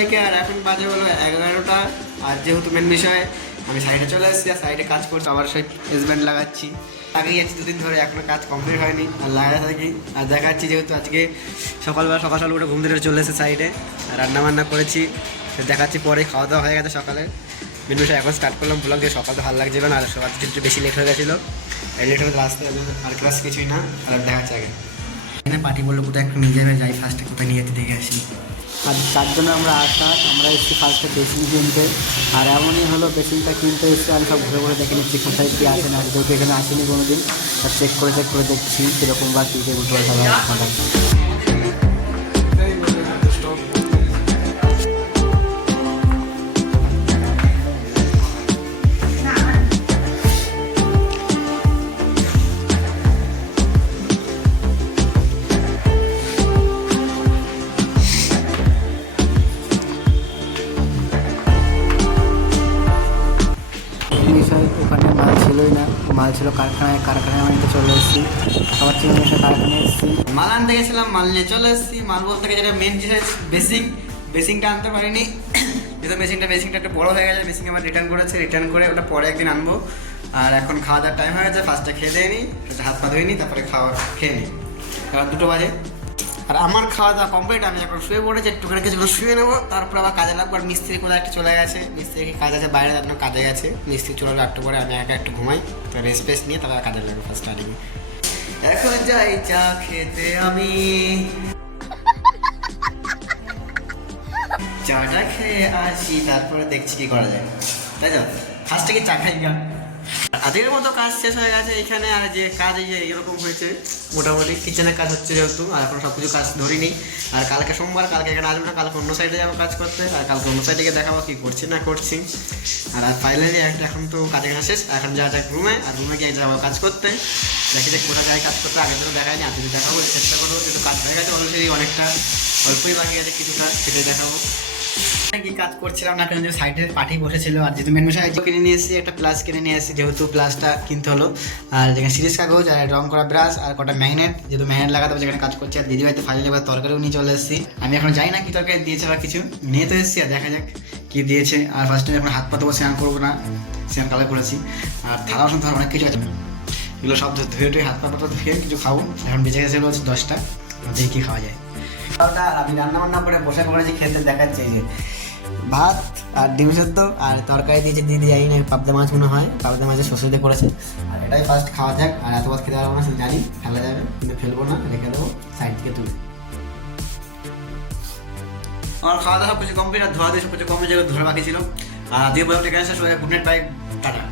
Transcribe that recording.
সবাইকে। আর এখন বাজে হলো 11টা। আর যেহেতু মেন বিষয় আমি সাইডে চলে এসেছি, আর সাইডে কাজ করছি, আবার সেই এসব্যান্ড লাগাচ্ছি। আগেই যাচ্ছি 2 দিন ধরে, এখনো কাজ কমপ্লিট হয়নি, আর লাগাতে থাকি। আর দেখাচ্ছি যেহেতু আজকে সকালবেলা সকাল সকাল উঠে ঘুম থেকে চলে এসেছে সাইডে, রান্না বান্না করেছি, দেখাচ্ছি পরে। খাওয়া দাওয়া হয়ে গেছে সকালে। মেন বিষয় এখন স্টার্ট করলাম ব্লগ দিয়ে। সকাল তো ভালো লাগছিল না, আর সকাল একটু বেশি লেট হয়ে গেছিলো। লেট হয়ে আসতে আর ক্লাস কিছুই না। আর দেখাচ্ছে আগে এখানে পার্টি বললো কোথায় একটু নিয়ে যাবে, যাই ফার্স্টে কোথায় নিয়ে যেতে দেখে আসি। আর 4 জন আমরা আমরা এসেছি ফার্স্টে বেসিন কিনতে। আর এমনই হলো, বেসিনটা কিনতে এসেছি আমি সব ঘুরে ঘুরে দেখে নিচ্ছি কোথায় কী আছে না, যেহেতু এখানে আসেনি কোনো দিন। আর চেক করে দেখছি কীরকম বা কী যে বুঝতে পারছি। বিষয় ওখানে মাল ছিলই না, মাল ছিল কারখানায় আমি তো চলে এসেছি। সবার ছিল কারখানায় এসেছি। মাল আনতে গেছিলাম, মাল নিয়ে চলে এসেছি। মাল বলতে গেলে যেটা মেন জিনিস বেসিংটা আনতে পারিনি, যেহেতু বেসিংটা একটু বড়ো হয়ে গেছে। বেসিং আমার রিটার্ন করে ওটা পরে একদিন আনবো। আর এখন খাওয়া দাওয়ার টাইম হয়ে গেছে, ফার্স্টে খেয়ে দিয়ে নিই, হাত পা ধুয়ে নিই, তারপরে খেয়ে নিই। আর 2টো বাজে। আর আমার খাওয়া দাওয়া কমপ্লিট, আমি এখন শুয়ে পড়েছি, একটুখানি কিছুক্ষণ শুয়ে নেবো, তারপর আবার কাজে লাগবো। আর মিস্ত্রি কোথাও একটু চলে গেছে, মিস্ত্রি কাজ আছে বাইরে, আপনার কাজে গেছে। মিস্ত্রি চলে গেলে একটু পরে আমি একা একটু ঘুমাই, তো রেস্ট নিয়ে তারপর কাজে লাগবো ফার্স্ট স্টার্টিং। এখন যাই চা খেতে আমি, চাটা খেয়ে আসি, তারপরে দেখছি কি করা যায়, তাই তো। ফার্স্টে কি চা খাই গা। আজকের মতো কাজ শেষ হয়ে গেছে এখানে। আর যে কাজ এই যে এরকম হয়েছে, মোটামুটি কিচেনের কাজ হচ্ছে যেহেতু, আর এখন সব কিছু কাজ ধরিনি। আর কালকে সোমবার, কালকে এখানে আসবো না, কালকে অন্য সাইডে যাবো কাজ করতে। আর কালকে অন্য সাইডে গিয়ে দেখাবো কি করছি না করছি। আর ফাইনালি এখন তো কাজে শেষ, এখন যাওয়া যাক রুমে। আর রুমে গিয়ে যাবো কাজ করতে, দেখি যে কোথায় যাই কাজ করতে। আগে তো দেখায়নি, আজকে দেখাবো, চেষ্টা করবো। কিন্তু কাজ হয়ে গেছে অলরেডি, অনেকটা অল্পই বাকি আছে কিছুটা, সেটাই দেখাবো। কি কাজ করছিলাম না, কারণ সাইডে পাঠিয়ে বসেছিল। আর যেহেতু মেন বিষয় কিনে নিয়ে এসেছি, একটা প্লাস কিনে নিয়ে এসেছি, যেহেতু প্লাসটা কিনতে হলো। আর যেখানে সিরিজ কাগজ, আর রং করা ব্রাশ, আর কটা ম্যাগনেট, যেহেতু ম্যাগনেট লাগাতে হবে যেখানে কাজ করছি। আর দিদি ভাইতে ফাইনালি এবার তরকারিও নিয়ে চলে এসেছি। আমি এখন যাই না কি তরকারি দিয়েছে বা কিছু, নিয়ে তো এসেছি, আর দেখা যাক কি দিয়েছে। আর ফার্স্টে এখন হাত পাতবো, স্নান করবো না, স্নান কালার করেছি। আর থালা বাসন অনেক কিছু আছে, এগুলো সব ধুয়ে টুয়ে হাত পা ধুয়ে কিছু খাবো। এখন বেঁচে গেছে হচ্ছে 10টা, দেখি কী খাওয়া যায়। আর আমি রান্না বান্না করে বসে পড়েছি খেতে, দেখাচ্ছে যে ভাত আর ডিম সেদ্ধ, আর তরকারি দিয়েছে দিদি, যাই না পাবদা মাছ মনে হয়, পাবদা মাছের সর্ষে দিয়ে করেছে। আর এটাই ফার্স্ট খাওয়া যাক। আর এত ভাত খেতে পারবো না, জানি ফেলা যাবে, কিন্তু ফেলবো না, রেখে দেবো সাইড থেকে তুলে। আমার খাওয়া দাওয়া কিছু কমপ্লিট, আর ধোয়া দিয়ে সব কিছু কমপ্লিট, ধরে বাকি ছিল। আর দিয়ে বলতে গেছে সবাই গুড নাইট, বাই, টাটা।